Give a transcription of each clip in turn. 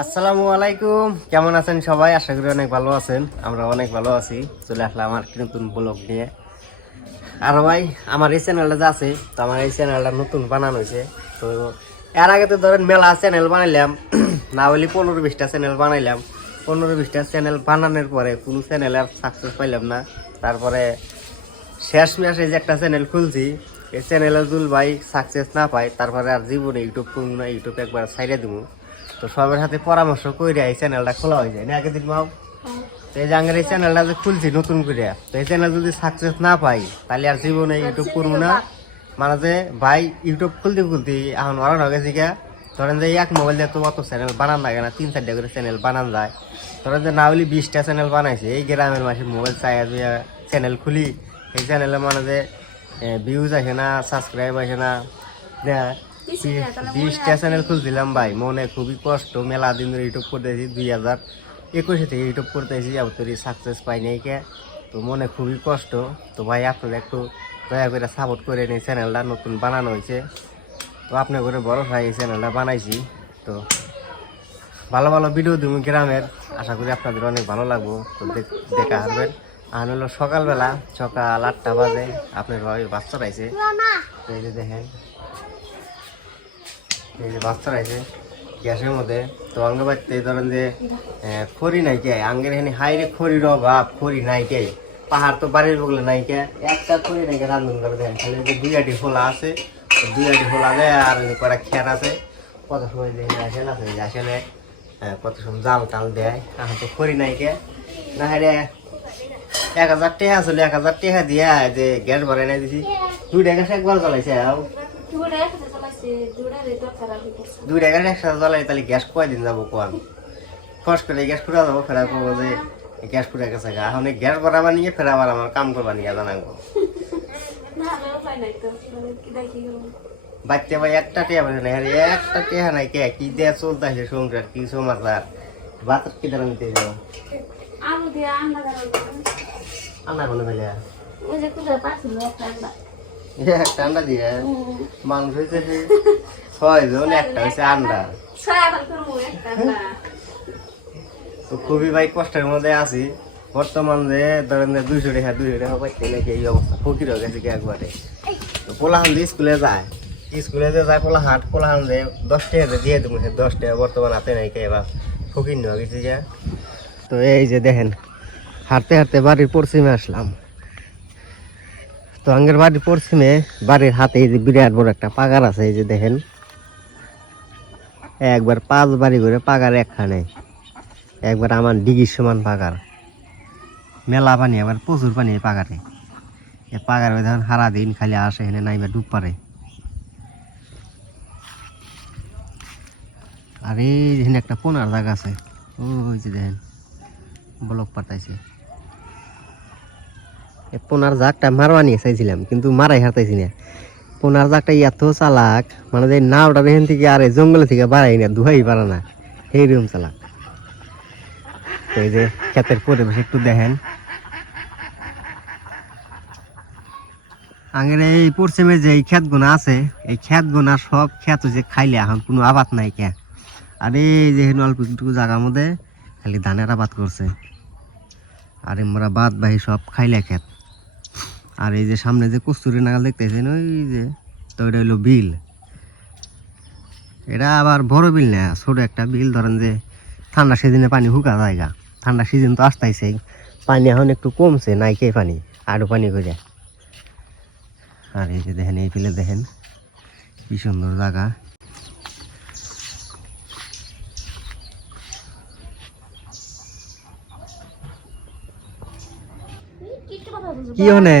আসসালামু আলাইকুম, কেমন আছেন সবাই? আশা করি অনেক ভালো আছেন। আমরা অনেক ভালো আছি। চলে আসলাম আমার একটি নতুন ব্লগ নিয়ে। আর ভাই, আমার এই চ্যানেলটা যে আছে, তো আমার এই চ্যানেলটা নতুন বানানো হয়েছে। তো এর আগে তো ধরেন মেলা চ্যানেল বানাইলাম, না হলে 15-20টা চ্যানেল বানাইলাম। 15-20টা চ্যানেল বানানোর পরে কোনো চ্যানেল আর সাকসেস পাইলাম না। তারপরে শেষ মাসে যে একটা চ্যানেল খুলছি, এই চ্যানেলে যদি ভাই সাকসেস না পাই, তারপরে আর জীবনে ইউটিউব করবো না, ইউটিউব একবার সাইডে দিব। তো সবার সাথে পরামর্শ করে এই চ্যানেলটা খোলা হয়ে যায় না আগের দিন মাও। তো এই যে আগের এই চ্যানেলটা যে খুলছি নতুন করে, তো এই চ্যানেল যদি সাকসেস না পাই, তাহলে আর জীবনে ইউটিউব করবো না। মানে যে ভাই ইউটিউব খুলতে খুলতে এখন অরান হয়ে গেছি গা। ধরেন যে এক মোবাইল দিয়ে তো অত চ্যানেল বানান লাগে না, 3-4টা করে চ্যানেল বানান যায়। ধরেন যে না হলে 20টা চ্যানেল বানাইছে, এই গ্রামের মাসে মোবাইল চাই চ্যানেল খুলি। এই চ্যানেলে মানে যে ভিউজ আসে না, সাবস্ক্রাইব আসে না। 20টা চ্যানেল খুলছিলাম ভাই, মনে খুবই কষ্ট। মেলা দিন ধরে ইউটিউব করতেছি, 2021 থেকে ইউটিউব করতেছি, তৈরি সাকসেস পাই নাই কে। তো মনে খুবই কষ্ট। তো ভাই আপনারা একটু দয়া করে সাপোর্ট করে নিই, চ্যানেলটা নতুন বানানো হয়েছে। তো আপনার করে বড় ভাই এই চ্যানেলটা বানাইছি। তো ভালো ভালো ভিডিও দিব গ্রামের, আশা করি আপনাদের অনেক ভালো লাগবো। তো দেখা হবেন। আর হলো সকালবেলা, সকাল 8টা বাজে, আপনার ভাই বাচ্চা রাইছে। তো এই যে দেখেন, এই যে বাচ্চা রাইছে গ্যাসের মধ্যে। তো আঙ্গ বাড়তে ধরেন যে খড়ি নাই কে, আঙ্গের এখানে হাইরে খড়ির অভাব, খড়ি নাই কে। পাহাড় তো বাড়ির বগলে নাই কে, একটা খড়ি নাই কে রান্ধন করে দেখেন। খালি যে 2-আটি খোলা আছে, 2-আটি খোলা দেয়। আর কয়েক খের আছে, কত সময় দেখে আসেন আছে, আসলে কত সময় জাল টাল দেয়। এখন তো খড়ি নাই কে না, হাইরে 1000 টাকা আসলে 1000 টাকা দিয়া যে গ্যাস ভরাই নাই দিছি। 2টা গ্যাস একবার জ্বলাইছে, 2টা গ্যাস একসাথে জ্বলাই, তাহলে গ্যাস কয়দিন যাবো কোন? ফস করে গ্যাস ফুরা যাবো, ফেরা করবো যে গ্যাস ফুরে গেছে। এখন গ্যাস ভরাবা নিয়ে ফেরা আবার আমার কাম করবা নিয়ে জানাবো। বাচ্চা ভাই একটা টিয়া বাজে নাই, একটা টিয়া নাই কে, কি দেয়া চলতেছে সংসার, কি সমাচার? বাচ্চার কি দ্বারা নিতে যাবো আন্না কোনো ফেলে একটা আন্ডা দিয়ে মানুষ হয়েছে 6 জন, একটা হয়েছে আন্ডা। তো খুবই ভাই কষ্টের মধ্যে আছি বর্তমান। যে ধরেন 200 টাকা পাইতে নাকি এই অবস্থা, ফকির হয়ে গেছে কি একবারে। তো পোলাহান দিয়ে স্কুলে যায়, স্কুলে যে যায় পোলাহান যে 10 টাকা দিয়ে দেবো, 10 টাকা বর্তমান হাতে নাই কে, এবার ফকির হয়ে গেছে গিয়া। তো এই যে দেখেন, হাঁটতে হাঁটতে বাড়ির পশ্চিমে আসলাম। তো আঙ্গের বাড়ির পশ্চিমে, বাড়ির হাতে এই যে বিরাট বড় একটা পাগার আছে। এই যে দেখেন, একবার 5 বাড়ি করে পাগার একখানে, একবার আমার ডিগির সমান পাগার। মেলা পানি, আবার প্রচুর পানি এই পাগারে। এই পাগারে দেখেন সারা দিন খালি আসে, এখানে নাইবা ডুব পারে। আর এই যেখানে একটা পোনার জায়গা আছে, ওই যে দেখেন ব্লক পাতাইছে। এই পোনার জাগটা মারবা নিয়ে চাইছিলাম, কিন্তু মারাই হারতাইছি না। পোনার জাগটা এত চালাক, মানে যে নাওটা এখান থেকে আর জঙ্গলে থেকে বাড়াই না, ধুয়াই পারে না, সেইরকম চালাক। এই যে ক্ষেতের পরিবেশ একটু দেখেন। আগের এই পশ্চিমে যে ক্ষেত গুণা আছে, এই ক্ষেত গুণা সব ক্ষেত হচ্ছে খাইলে, এখন কোনো আবাদ নাই কে। আর এই যে অল্প একটু জায়গার মধ্যে খালি ধানের আবাদ করছে। আর আমরা বাদ বাহি সব খাইলে ক্ষেত। আর এই যে সামনে যে কস্তুরি নাগাল দেখতেছেন, ওই যে, তো এটা হইলো বিল। এটা আবার বড় বিল না, ছোট একটা বিল। ধরেন যে ঠান্ডা সিজনে পানি হুকা জায়গা, ঠান্ডা সিজন তো আসতেছে, পানি এখন একটু কমছে, নাই কে পানি, আরো পানি করে। আর এই যে দেখেন, এই বিলে দেখেন কি সুন্দর জায়গা। কি হনে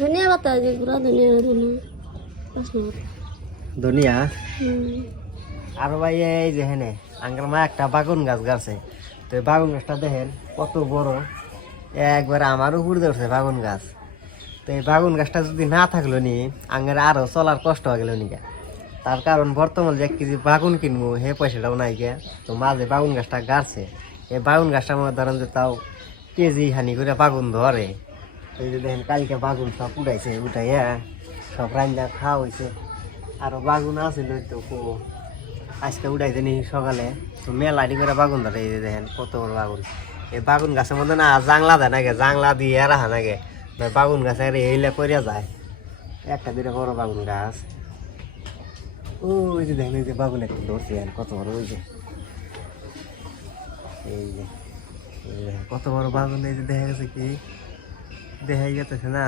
ধনিয়া পাতা, যে পুরা ধনিয়া দুনিয়া। আর ভাই এই যে হেনে আঙ্কেল মা একটা বাগুন গাছ গাছে। তো এই বাগুন গাছটা দেখেন কত বড়, একবার আমার উপর ধরছে বাগুন গাছ। তো এই বাগুন গাছটা যদি না থাকলো নি, আঙ্গের আরো চলার কষ্ট হয়ে গেল নিকা। তার কারণ বর্তমান যে 1 কেজি বাগুন কিনবো, হে পয়সাটাও নাই গে। তো মাঝে বাগুন গাছটা গাড়ছে, এই বাগুন গাছটার মধ্যে ধরেন যে তাও কেজি হানি করে বাগুন ধরে। এই যে দেখেন কালকে বাগুন সব উঠাইছে, উঠাইয়া সব রান্না খাওয়া হয়েছে। আরো বাগুন আছে তো আজকে উঠাইতে নি সকালে তো মেলাটি করে বাগুন ধরে এই যে দেখেন কত বড় বাগুন। এই বাগুন গাছের মধ্যে না জাংলা দেয় নাকি, জাংলা দিয়ে রাখা নাকি, বাগুন গাছে এইলে পড়িয়া যায়। একটা দুটা বড় বাগুন গাছ। ওই যে দেখেন এই যে বাগুন একটা ধরছে কত বড়, ওই যে এই যে কত বড় বাগুন। এই যে দেখা গেছে কি দেখাই যেতেছে না,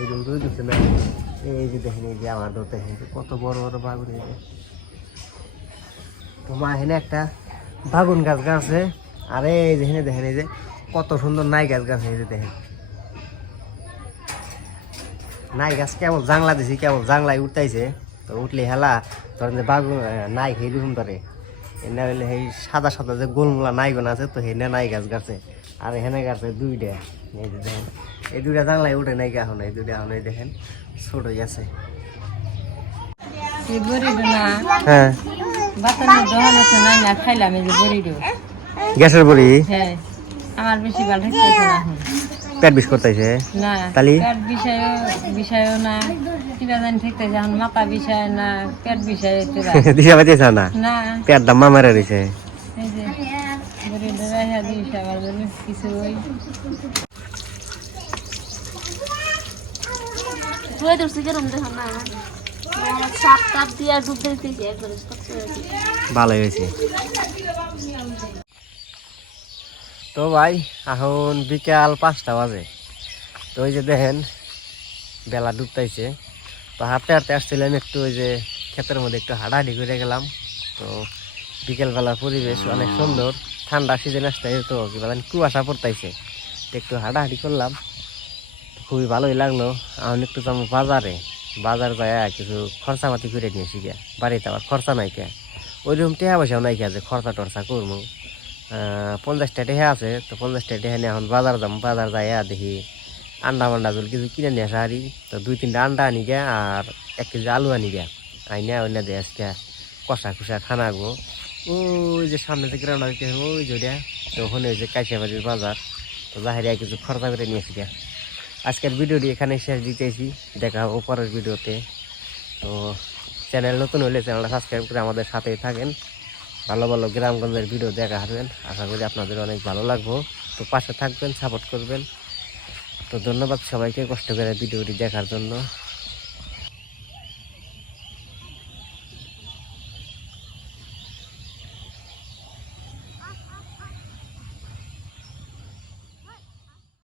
এই যে রোদ উঠছে না। এই যে দেখেন এই যে আমার ধরতে কত বড় বড় বাগুন। এই যে তোমার এখানে একটা বাগুন গাছ গাছে, আর এই যে দেখেন এই যে কত সুন্দর নাই গাছ গাছ। এই যে দেখেন নাই গাছ কেবল জাংলা দিছি, কেবল জাংলায় উঠতেছে। তো উঠলে হেলা ধরেন যে বাগুন নাই সেইরকম ধরে এনে হইলে সেই সাদা সাদা যে গোলমোলা নাইগুন আছে, তো হেনে নাই গাছ গাছে। আর এখানে গাছে দুইটা, এই যে দেখেন এই দুইটা জাংলায় উঠে নাই এখন, এই দুইটা এখন এই দেখেন ছোটই আছে। হ্যাঁ গ্যাসের বড়ি আমার বেশি ভালো থাকতেছে না এখন। পেট বিষ করতেছে না তালি পেট বিষয়ও না, কিবা জানি থাকতেছে এখন, মাথা বিষয় না, পেট বিষয় দিশা পাইতেছ না, না পেট দাম্মা মারা রয়েছে। এই যে বড়ি ডরাইয়া দিয়েছে আমার জন্য কিছু ওই ধুয়ে ধরছি কেরম দেখো না, সাপ টাপ দিয়ে ডুব দিতেছি একবারে ভালোই হয়েছে। তো ভাই এখন বিকাল 5টা বাজে। তো ওই যে দেখেন বেলা ডুবতাইছে। তো হাঁটতে হাঁটতে আসছিলাম একটু, ওই যে ক্ষেতের মধ্যে একটু হাঁটাহাঁটি করে গেলাম। তো বিকেলবেলার পরিবেশ অনেক সুন্দর, ঠান্ডা সিজন আসতে তো কি বলেন কুয়াশা পড়তাইছে। একটু হাঁটাহাঁটি করলাম, খুবই ভালোই লাগলো। এখন একটু যাবো বাজারে, বাজার যায় কিছু খরচাপাতি করে নিয়েছি গিয়া, বাড়িতে আবার খরচা নাই কে, ওইরকম টেহা পয়সাও নাই কে যে খরচা টরচা করবো। 50টা টেহা আছে, তো 50টা টেহা নিয়ে এখন বাজার যাবো। বাজার যাই দেখি আন্ডা মান্ডা জল কিছু কিনে নিয়ে আসা হারি। তো 2-3টা আন্ডা আনি গে, আর 1 কেজি আলু আনি গে, আইনা ওইনা দিয়ে আজকে কষা কুষা খানা গো। ওই যে সামনে থেকে রান্না দিতে ওই জড়িয়া, তো ওখানে ওই যে কাইসাবাড়ির বাজার। তো জাহেরিয়া কিছু খরচা করে নিয়েছি গে। আজকের ভিডিওটি এখানে শেষ দিতেছি, দেখা হবে পরের ভিডিওতে। তো চ্যানেল নতুন হলে চ্যানেলটা সাবস্ক্রাইব করে আমাদের সাথেই থাকেন। ভালো ভালো গ্রামগঞ্জের ভিডিও দেখা হারবেন, আশা করি আপনাদের অনেক ভালো লাগবো। তো পাশে থাকবেন, সাপোর্ট করবেন। তো ধন্যবাদ সবাইকে কষ্ট করে ভিডিওটি দেখার জন্য।